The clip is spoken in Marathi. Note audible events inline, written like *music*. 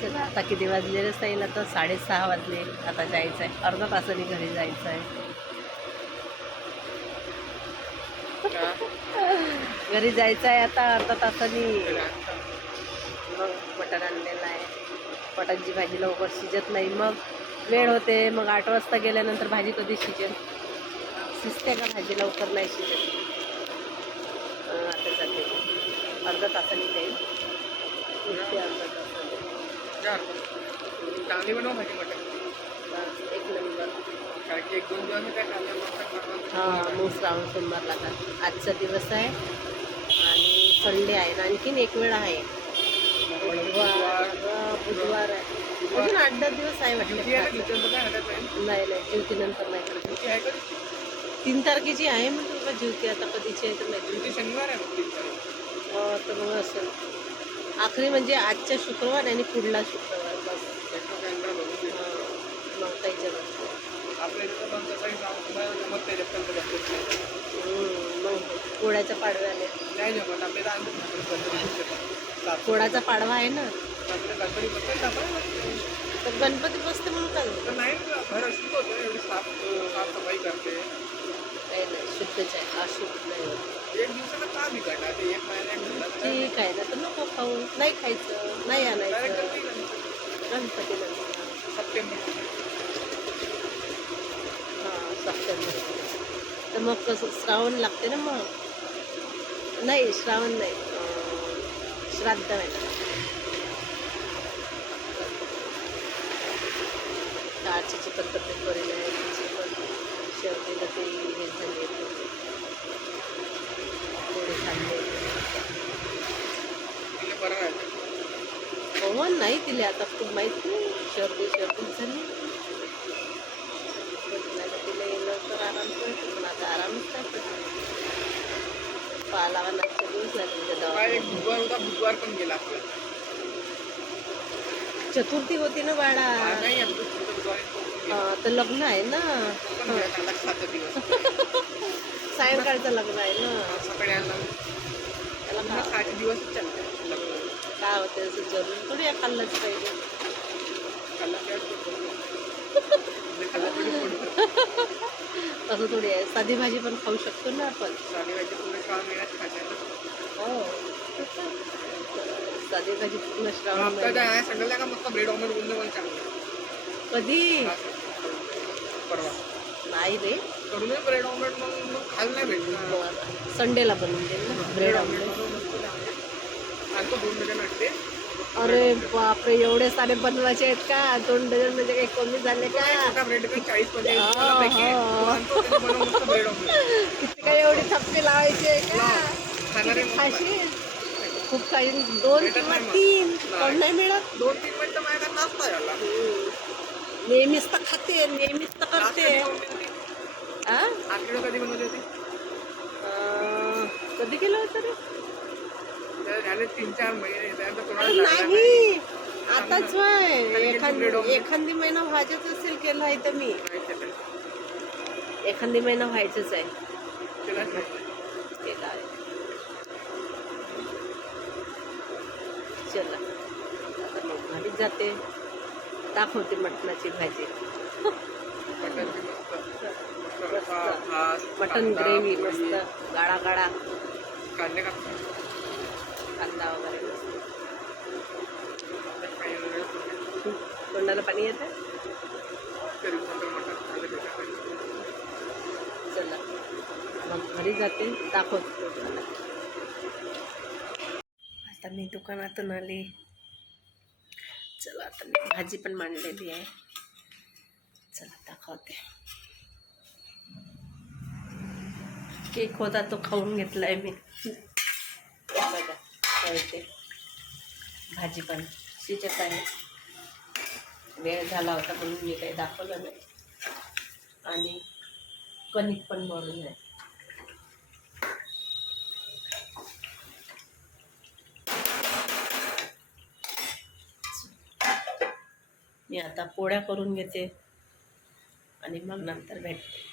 चला आता किती वाजले जाईल आता साडेसहा वाजले. आता जायचं आहे अर्धा तासाने घरी जायचं आहे घरी जायचं आहे आता अर्धा तासाने. मग मटण आणलेलं आहे. मटणची भाजी लवकर शिजत नाही. मग वेळ होते. मग आठ वाजता गेल्यानंतर भाजी कधी शिजेल? शिजते का भाजी? लवकर नाही शिजत. आता जाते. अर्धा तासाने जाईल. अर्धा तास तासाने चांगली बनव भाजी मटण. एक नंबर. कारण की एक दोन दिवस काय खाल्लं मटण हां मग श्रावण सोमवारला का आजचा दिवस आहे आणि संडे आहे आणि आणखीन एक वेळ आहे. बुधवार हां, बुधवार आहे. अजून आठ दहा दिवस आहे हटत नाही नाही नाही ज्योती नंतर नाही तीन तारखेची आहे मग बाबा ज्योती आता कधीची आहे तर ड्युटी शनिवार आहे तर मग असेल आखरी म्हणजे आजच्या शुक्रवार आणि पुढला शुक्रवार. बस त्याचं मग काही इथं जाऊन मग पोळ्याच्या पाडव्याने नाही जमत पाडवा आहे ना? गणपती बसतात तर गणपती बसते म्हणून काय तर नाही नाही आहे अशुद्ध नाही होत. एक दिवसाला का बिघडला? ते एक महिन्यात घडला ठीक आहे ना तर नको खाऊ. नाही खायचं नाही आणायचं. गणपती? सप्टेंबर. हां सप्टेंबर. तर मग कसं श्रावण लागते ना मग? नाही श्रावण नाही. श्राद्ध आहे आजची पण तब्येत बरी नाही हो नाही तिला आता खूप माहीत नाही. शर्दी शर्दी झाली. तिला तर आराम करतो पण आता आरामच नाही पालावा दिवस झाले बुधवार पण गेला चतुर्थी होती ना बाळा. तर लग्न आहे ना. दिवस. सायंकाळचं लग्न आहे ना. का सात दिवसच चालतं लग्न. काय होते असं जरूर. थोडी खाल्लंच पाहिजे. *laughs* तसं थोडी आहे. साधी भाजी पण खाऊ शकतो ना आपण. श्रावण महिन्यात खायचं हो. साधी भाजी पूर्ण श्रावण संडेला का मस्त ब्रेड ऑमलेट बोलणं मला चांगलं? कधी? हा, परवा. नाही रे. करून ब्रेड ऑमलेट मग. खायला नाही संडेला बनवून देईल ना ब्रेड ऑमलेट दोन डझन अरे बापरे एवढे सारे बनवायचे आहेत का? दोन डझन म्हणजे काही कमी झाले का? ब्रेड चाळीस किती काय एवढी थप्पी लावायचे का? मस्त. खाशील? खूप काही दोन किंवा. तीन. नाही. पण नाही मिळत? दोन तीन मिनिटं माझ्या नाश्ता झाला नेहमीच तर खाते नेहमीच तर करते. कधी बनवली होती? कधी केलं होतं रे? झाले तीन चार महिने त्यानंतर कोणाला अरे लागला नाही. आताच एखादी? एखादी महिना व्हायचंच असेल केलं आहे तर मी. नाही केलं. एखादी महिना व्हायचंच आहे. केलंच नाही. केलं आहे. चला. आता मग घरी जाते. दाखवते मटणाची भाजी. मटणची मस्त. मस्त. रस्सा, मस्त. भात, मटन कांदा, ग्रेव्ही पोळी, मस्त. गाळा गाळा. कांदे. कांदा वगैरे. तोंडाला पाणी येतं. चला. मग घरी जाते. दाखवते आता मी दुकानातून आले. चला आता मी भाजी पण मांडलेली आहे. चला दाखवते. केक होता तो खाऊन घेतलाय मी. बघा. कळते भाजी पण शिजत आहे. वेळ झाला होता म्हणून मी काही दाखवलं नाही. आणि कणिक पण बनवून आहे. मी आता पोळ्या करून घेते. आणि मग नंतर भेटते.